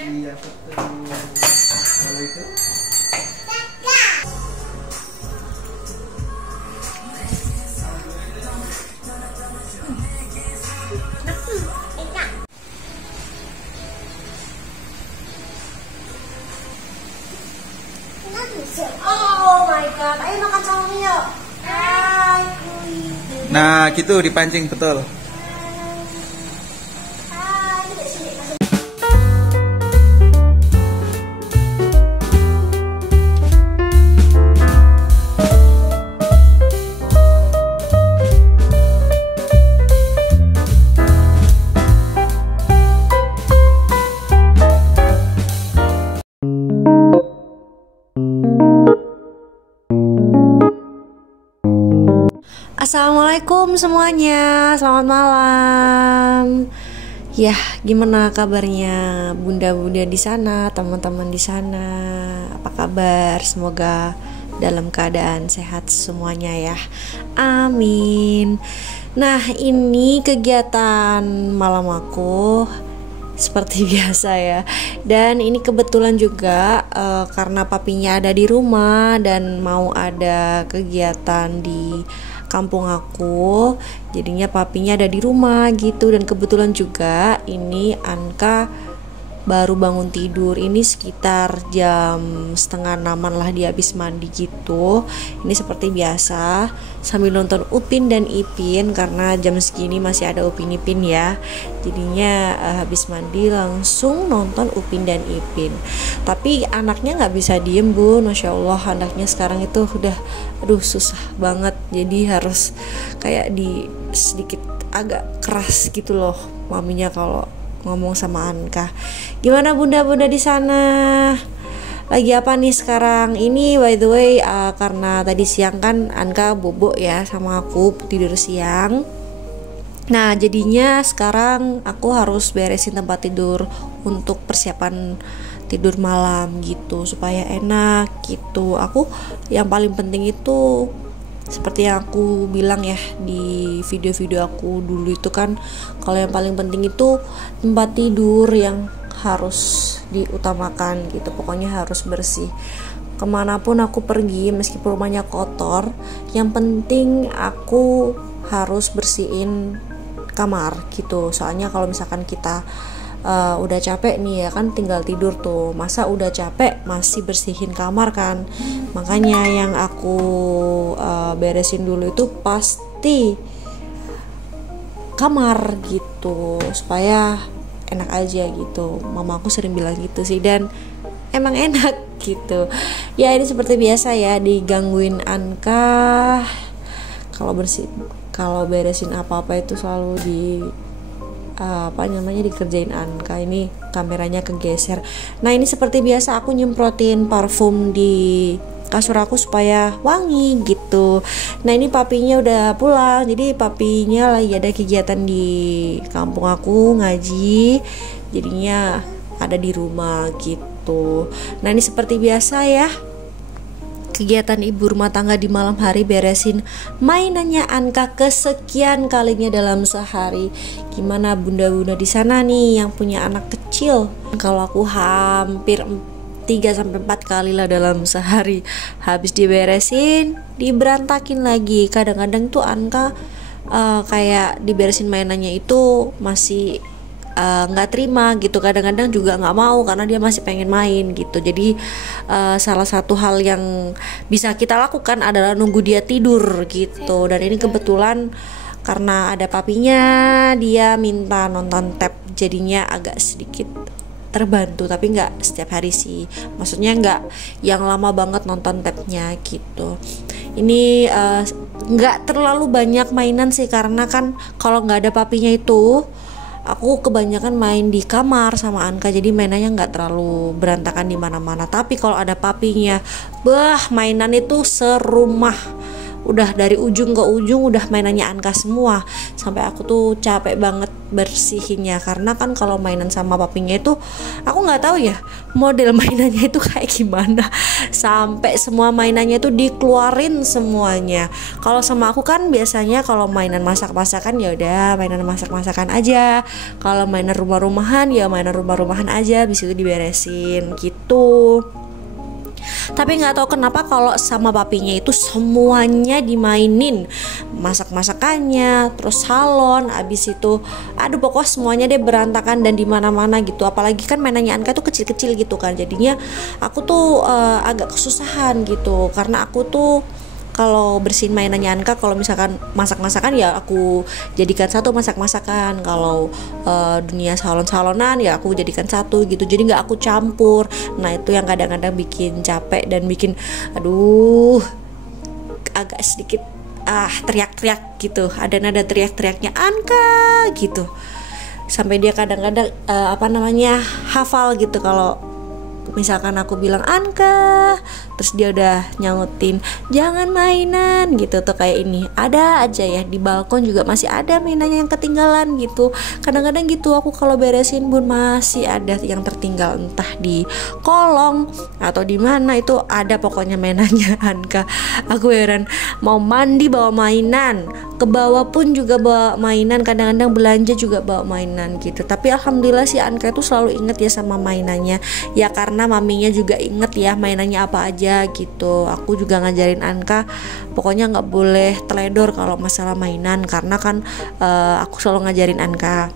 Iya betul. Kalau itu oh my god, ayo makan sama Mio. Hai, nah gitu dipancing betul. Assalamualaikum semuanya, selamat malam. Ya, gimana kabarnya bunda-bunda di sana, teman-teman di sana? Apa kabar? Semoga dalam keadaan sehat semuanya ya. Amin. Nah, ini kegiatan malam aku seperti biasa ya. Dan ini kebetulan juga karena papinya ada di rumah dan mau ada kegiatan di kampung aku, jadinya papinya ada di rumah gitu. Dan kebetulan juga ini Anka baru bangun tidur, ini sekitar jam 5:30 lah, dia habis mandi gitu. Ini seperti biasa sambil nonton Upin dan Ipin karena jam segini masih ada Upin Ipin ya. Jadinya habis mandi langsung nonton Upin dan Ipin. Tapi anaknya nggak bisa diem bun, masya Allah anaknya sekarang itu udah susah banget. Jadi harus kayak di sedikit agak keras gitu loh maminya kalau ngomong sama Anka. Gimana bunda-bunda di sana? Lagi apa nih sekarang? Ini by the way karena tadi siang kan Anka bobo ya sama aku tidur siang. Nah jadinya sekarang aku harus beresin tempat tidur untuk persiapan tidur malam gitu supaya enak gitu. Aku yang paling penting itu seperti yang aku bilang ya di video-video aku dulu itu kan, kalau yang paling penting itu tempat tidur yang harus diutamakan gitu. Pokoknya harus bersih. Kemanapun aku pergi meskipun rumahnya kotor, yang penting aku harus bersihin kamar gitu. Soalnya kalau misalkan kita udah capek nih ya kan tinggal tidur tuh, masa udah capek masih bersihin kamar kan. Makanya yang aku beresin dulu itu pasti kamar gitu supaya enak aja gitu. Mama aku sering bilang gitu sih dan emang enak gitu ya. Ini seperti biasa ya digangguin Anka kalau beresin apa-apa itu selalu dikerjain Anka. Ini kameranya kegeser. Nah ini seperti biasa aku nyemprotin parfum di kasur aku supaya wangi gitu. Nah ini papinya udah pulang, jadi papinya lagi ada kegiatan di kampung aku ngaji, jadinya ada di rumah gitu. Nah ini seperti biasa ya kegiatan ibu rumah tangga di malam hari, beresin mainannya Anka kesekian kalinya dalam sehari. Gimana bunda-bunda di sana nih yang punya anak kecil? Kalau aku hampir 3-4 kali lah dalam sehari. Habis diberesin, diberantakin lagi. Kadang-kadang tuh Anka kayak diberesin mainannya itu masih nggak terima gitu, kadang-kadang juga nggak mau karena dia masih pengen main gitu. Jadi salah satu hal yang bisa kita lakukan adalah nunggu dia tidur gitu. Dan ini kebetulan karena ada papinya, dia minta nonton tab, jadinya agak sedikit terbantu, tapi nggak setiap hari sih, maksudnya nggak yang lama banget nonton tabnya gitu. Ini nggak terlalu banyak mainan sih karena kan kalau nggak ada papinya itu aku kebanyakan main di kamar sama Anka, jadi mainannya nggak terlalu berantakan di mana-mana. Tapi kalau ada papinya, mainan itu serumah. udah dari ujung ke ujung udah mainannya Anka semua, sampai aku tuh capek banget bersihinnya. Karena kan kalau mainan sama papinya itu aku nggak tahu ya model mainannya itu kayak gimana, sampai semua mainannya itu dikeluarin semuanya. Kalau sama aku kan biasanya kalau mainan masak-masakan ya udah mainan masak-masakan aja, kalau mainan rumah-rumahan ya mainan rumah-rumahan aja, habis itu diberesin gitu. Tapi nggak tahu kenapa kalau sama papinya itu semuanya dimainin, masak-masakannya, terus salon, abis itu aduh pokoknya semuanya deh berantakan dan di mana-mana gitu. Apalagi kan mainannya Anka tuh kecil-kecil gitu kan, jadinya aku tuh agak kesusahan gitu, karena aku tuh kalau bersihin mainannya Anka, kalau misalkan masak-masakan ya aku jadikan satu masak-masakan, kalau dunia salon-salonan ya aku jadikan satu gitu, jadi nggak aku campur. Nah itu yang kadang-kadang bikin capek dan bikin aduh agak sedikit teriak-teriak gitu, ada nada teriak-teriaknya Anka gitu, sampai dia kadang-kadang hafal gitu kalau misalkan aku bilang Anka, terus dia udah nyautin jangan mainan gitu tuh. Kayak ini ada aja ya, di balkon juga masih ada mainannya yang ketinggalan gitu. Kadang-kadang gitu aku kalau beresin Bun masih ada yang tertinggal, entah di kolong atau di mana itu ada pokoknya mainannya Anka. Aku heran, mau mandi bawa mainan, ke bawah pun juga bawa mainan, kadang-kadang belanja juga bawa mainan gitu. Tapi alhamdulillah si Anka itu selalu inget ya sama mainannya ya, karena maminya juga inget ya mainannya apa aja gitu. Aku juga ngajarin Anka pokoknya nggak boleh teledor kalau masalah mainan, karena kan aku selalu ngajarin Anka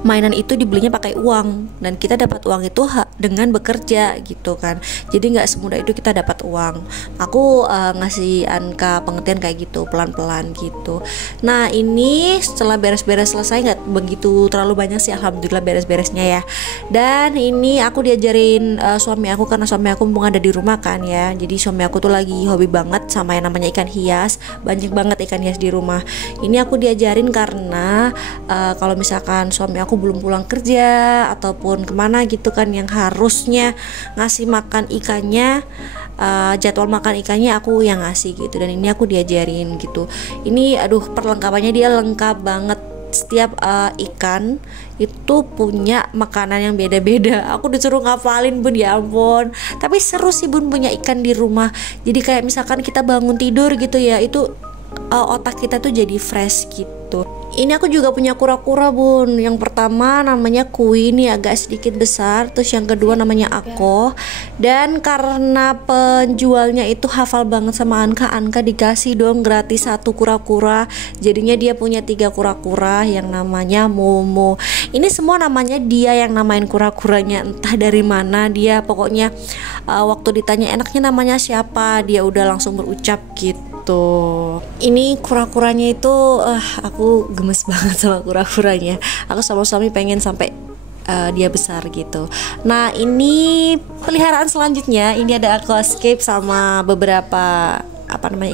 mainan itu dibelinya pakai uang, dan kita dapat uang itu dengan bekerja gitu kan. Jadi nggak semudah itu kita dapat uang. Aku ngasih Anka pengertian kayak gitu pelan-pelan gitu. Nah ini setelah beres-beres selesai, nggak begitu terlalu banyak sih alhamdulillah beres-beresnya ya. Dan ini aku diajarin suami aku, karena suami aku mumpung ada di rumah kan ya. Jadi suami aku tuh lagi hobi banget sama yang namanya ikan hias, banyak banget ikan hias di rumah. Ini aku diajarin karena kalau misalkan suami aku belum pulang kerja ataupun kemana gitu kan, yang harusnya ngasih makan ikannya, jadwal makan ikannya aku yang ngasih gitu. Dan ini aku diajarin gitu. Ini aduh perlengkapannya dia lengkap banget. Setiap ikan itu punya makanan yang beda-beda. Aku disuruh ngafalin Bun, ya ampun. Tapi seru sih Bun punya ikan di rumah. Jadi kayak misalkan kita bangun tidur gitu ya, itu otak kita tuh jadi fresh gitu. Ini aku juga punya kura-kura Bun. Yang pertama namanya Kui, ini agak sedikit besar. Terus yang kedua namanya Ako. Dan karena penjualnya itu hafal banget sama Anka, Anka dikasih dong gratis satu kura-kura. Jadinya dia punya 3 kura-kura yang namanya Momo. Ini semua namanya dia yang namain kura-kuranya, entah dari mana dia. Pokoknya waktu ditanya enaknya namanya siapa, dia udah langsung berucap gitu. Ini kura-kuranya itu aku gemes banget sama kura-kuranya. Aku sama suami pengen sampai dia besar gitu. Nah ini peliharaan selanjutnya, ini ada aquascape sama beberapa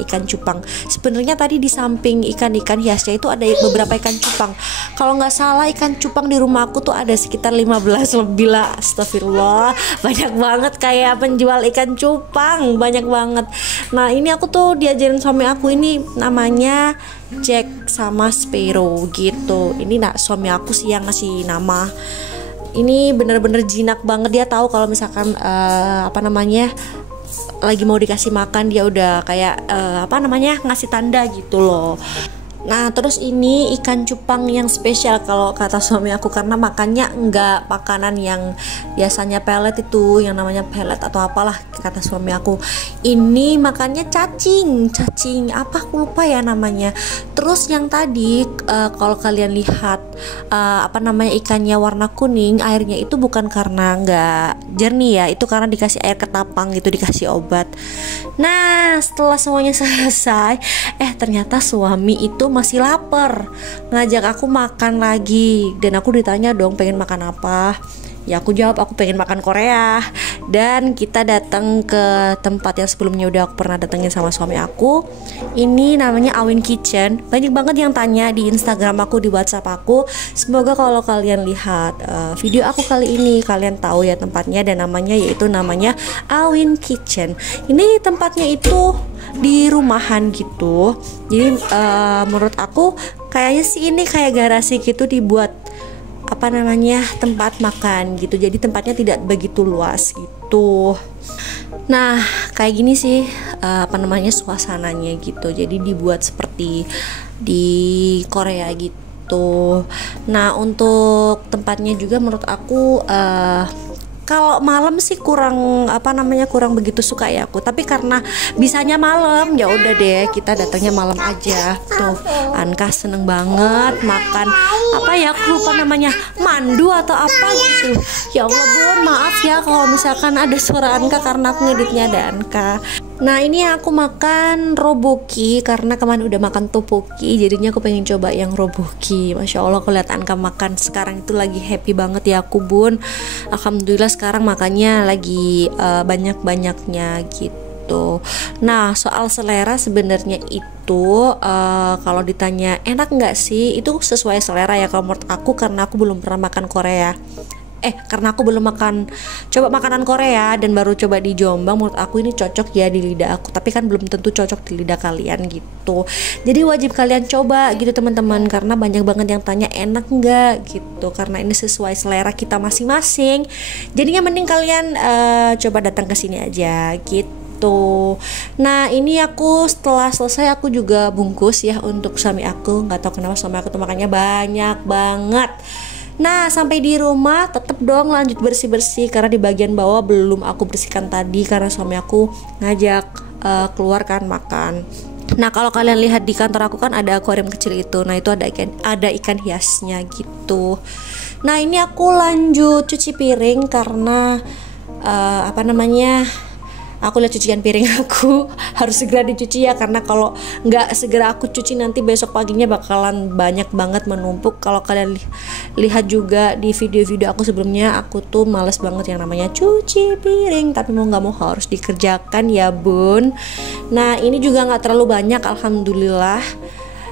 ikan cupang. Sebenarnya tadi di samping ikan-ikan hiasnya itu ada beberapa ikan cupang. Kalau nggak salah ikan cupang di rumah aku tuh ada sekitar 15 lebih lah. Astagfirullah, banyak banget kayak penjual ikan cupang, banyak banget. Nah ini aku tuh diajarin suami aku, ini namanya Jack sama Sparrow gitu. Ini suami aku sih yang ngasih nama. Ini bener-bener jinak banget, dia tahu kalau misalkan lagi mau dikasih makan, dia udah kayak ngasih tanda gitu loh. Nah terus ini ikan cupang yang spesial kalau kata suami aku, karena makannya enggak makanan yang biasanya pelet itu, yang namanya pelet atau apalah kata suami aku. Ini makannya cacing apa aku lupa ya namanya. Terus yang tadi kalau kalian lihat ikannya warna kuning, airnya itu bukan karena enggak jernih ya, itu karena dikasih air ketapang gitu, dikasih obat. Nah setelah semuanya selesai, ternyata suami itu masih lapar, ngajak aku makan lagi. Dan aku ditanya dong pengen makan apa. Ya aku jawab aku pengen makan Korea. Dan kita datang ke tempat yang sebelumnya udah aku pernah datengin sama suami aku. Ini namanya Awin Kitchen. Banyak banget yang tanya di Instagram aku, di WhatsApp aku. Semoga kalau kalian lihat video aku kali ini, kalian tahu ya tempatnya dan namanya, yaitu namanya Awin Kitchen. Ini tempatnya itu di rumahan gitu. Jadi menurut aku kayaknya sih ini kayak garasi gitu, dibuat apa namanya, tempat makan gitu. Jadi tempatnya tidak begitu luas gitu. Nah kayak gini sih apa namanya, suasananya gitu. Jadi dibuat seperti di Korea gitu. Nah untuk tempatnya juga menurut aku kalau malam sih kurang apa namanya, kurang begitu suka ya aku. Tapi karena bisanya malam, ya udah deh kita datangnya malam aja. Tuh Anka seneng banget makan apa ya, aku lupa namanya, mandu atau apa gitu. Ya Allah Bun, maaf ya kalau misalkan ada suara Anka karena aku ngeditnya ada Anka. Nah ini aku makan roboki karena kemarin udah makan topoki, jadinya aku pengen coba yang roboki. Masya Allah aku lihat Anka makan sekarang itu lagi happy banget ya aku Bun. Alhamdulillah sekarang makannya lagi banyak-banyaknya gitu. Nah soal selera sebenarnya itu kalau ditanya enak nggak sih, itu sesuai selera ya kalau menurut aku, karena aku belum pernah makan Korea. Karena aku belum coba makanan Korea dan baru coba di Jombang, menurut aku ini cocok ya di lidah aku, tapi kan belum tentu cocok di lidah kalian gitu. Jadi wajib kalian coba gitu teman-teman, karena banyak banget yang tanya enak nggak gitu, karena ini sesuai selera kita masing-masing. Jadinya mending kalian coba datang ke sini aja gitu. Nah ini aku setelah selesai aku juga bungkus ya untuk suami aku. Nggak tahu kenapa suami aku tuh makannya banyak banget. Nah sampai di rumah tetep dong lanjut bersih-bersih, karena di bagian bawah belum aku bersihkan tadi karena suami aku ngajak keluar kan makan. Nah kalau kalian lihat di kantor aku kan ada akuarium kecil itu, nah itu ada ikan hiasnya gitu. Nah ini aku lanjut cuci piring karena apa namanya, aku lihat cucian piring aku harus segera dicuci ya, karena kalau nggak segera aku cuci nanti besok paginya bakalan banyak banget menumpuk. Kalau kalian lihat juga di video-video aku sebelumnya, aku tuh males banget yang namanya cuci piring, tapi mau nggak mau harus dikerjakan ya Bun. Nah ini juga nggak terlalu banyak alhamdulillah,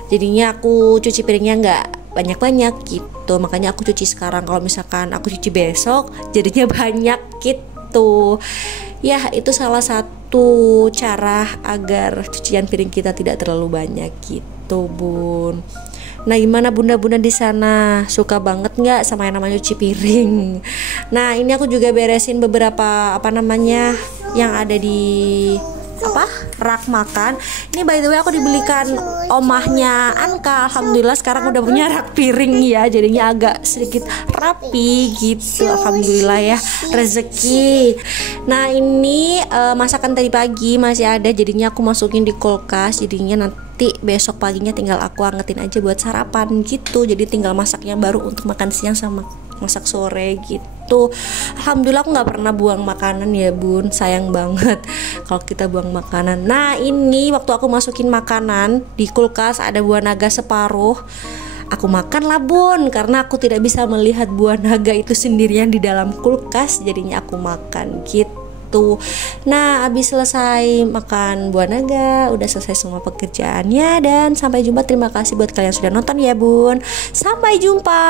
jadinya aku cuci piringnya nggak banyak-banyak gitu, makanya aku cuci sekarang. Kalau misalkan aku cuci besok jadinya banyak gitu. Ya itu salah satu cara agar cucian piring kita tidak terlalu banyak gitu Bun. Nah gimana bunda-bunda di sana, suka banget nggak sama yang namanya cuci piring? Nah ini aku juga beresin beberapa apa namanya yang ada di rak makan. Ini by the way aku dibelikan omahnya Anka, alhamdulillah sekarang udah punya rak piring ya, jadinya agak sedikit rapi gitu, alhamdulillah ya, rezeki. Nah ini masakan tadi pagi masih ada, jadinya aku masukin di kulkas, jadinya nanti besok paginya tinggal aku angetin aja buat sarapan gitu. Jadi tinggal masaknya baru untuk makan siang sama masak sore gitu. Alhamdulillah aku nggak pernah buang makanan ya Bun, sayang banget kalau kita buang makanan. Nah ini waktu aku masukin makanan di kulkas ada buah naga separuh, aku makan lah Bun, karena aku tidak bisa melihat buah naga itu sendirian di dalam kulkas, jadinya aku makan gitu. Nah abis selesai makan buah naga, udah selesai semua pekerjaannya, dan sampai jumpa. Terima kasih buat kalian yang sudah nonton ya Bun, sampai jumpa.